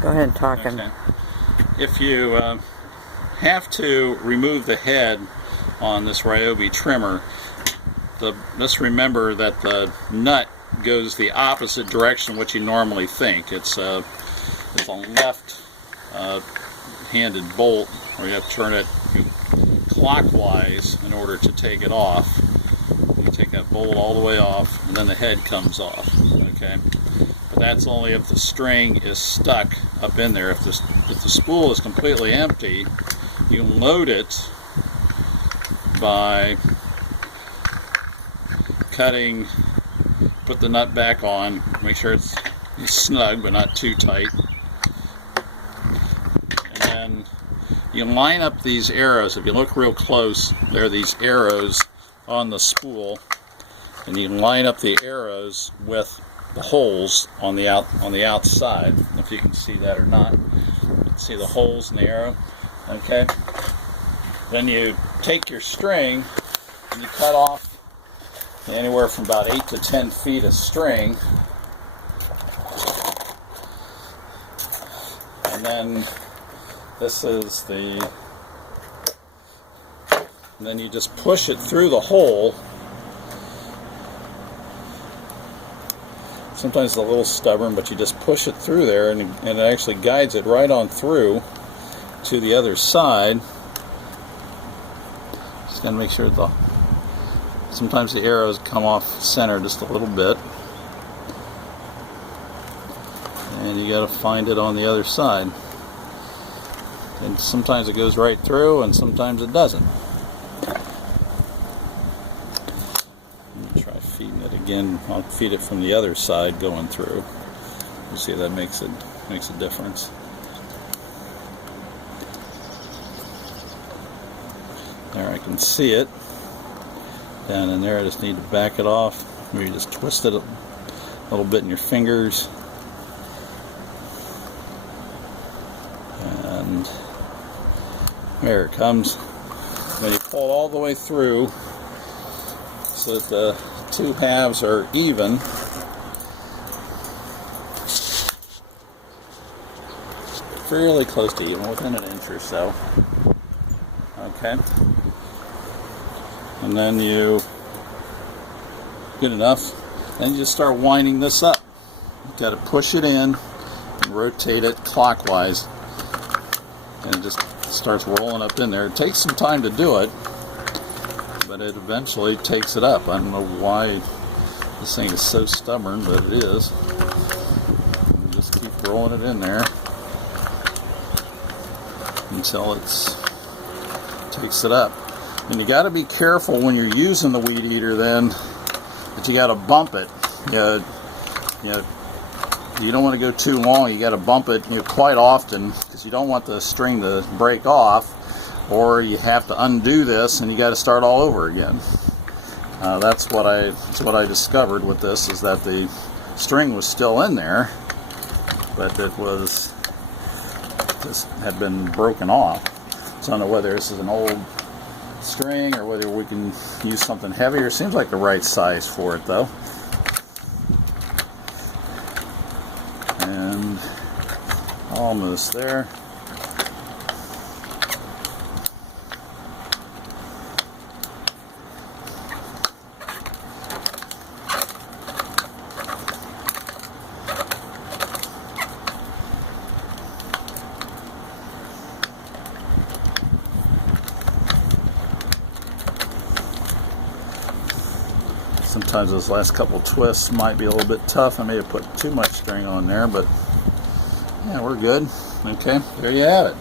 Go ahead and talk. Okay. If you have to remove the head on this Ryobi trimmer, just remember that the nut goes the opposite direction what you normally think. It's a left-handed bolt, where you have to turn it clockwise in order to take it off. You take that bolt all the way off, and then the head comes off. Okay, but that's only if the string is stuck up in there. If the spool is completely empty, you can load it by cutting, put the nut back on, make sure it's snug but not too tight, and then you line up these arrows. If you look real close, there are these arrows on the spool, and you can line up the arrows with the holes on the outside. If you can see that or not, you can see the holes in the arrow. Okay. Then you take your string and you cut off anywhere from about 8 to 10 feet of string, and then this is and then you just push it through the hole. Sometimes it's a little stubborn, but you just push it through there, and it actually guides it right on through to the other side. Just got to make sure sometimes the arrows come off center just a little bit, and you got to find it on the other side. And sometimes it goes right through, and sometimes it doesn't. Let me try feeding it again. I'll feed it from the other side going through. You'll see that makes a difference. There, I can see it down in there. I just need to back it off. Maybe you just twist it a little bit in your fingers, and there it comes. Then you pull it all the way through so that the two halves are even. Fairly close to even, within an inch or so. Okay. And then good enough, then you just start winding this up. You've got to push it in and rotate it clockwise, and it just starts rolling up in there. It takes some time to do it, but it eventually takes it up. I don't know why this thing is so stubborn, but it is. You just keep rolling it in there until it takes it up. And you got to be careful when you're using the weed eater then that you got to bump it. You don't want to go too long. You got to bump it quite often, because you don't want the string to break off, or you have to undo this and you got to start all over again. That's what I discovered with this, is that the string was still in there, but it had been broken off. So I don't know whether this is an old string or whether we can use something heavier. Seems like the right size for it though. And almost there. Sometimes those last couple twists might be a little bit tough. I may have put too much string on there, but yeah, we're good. Okay, there you have it.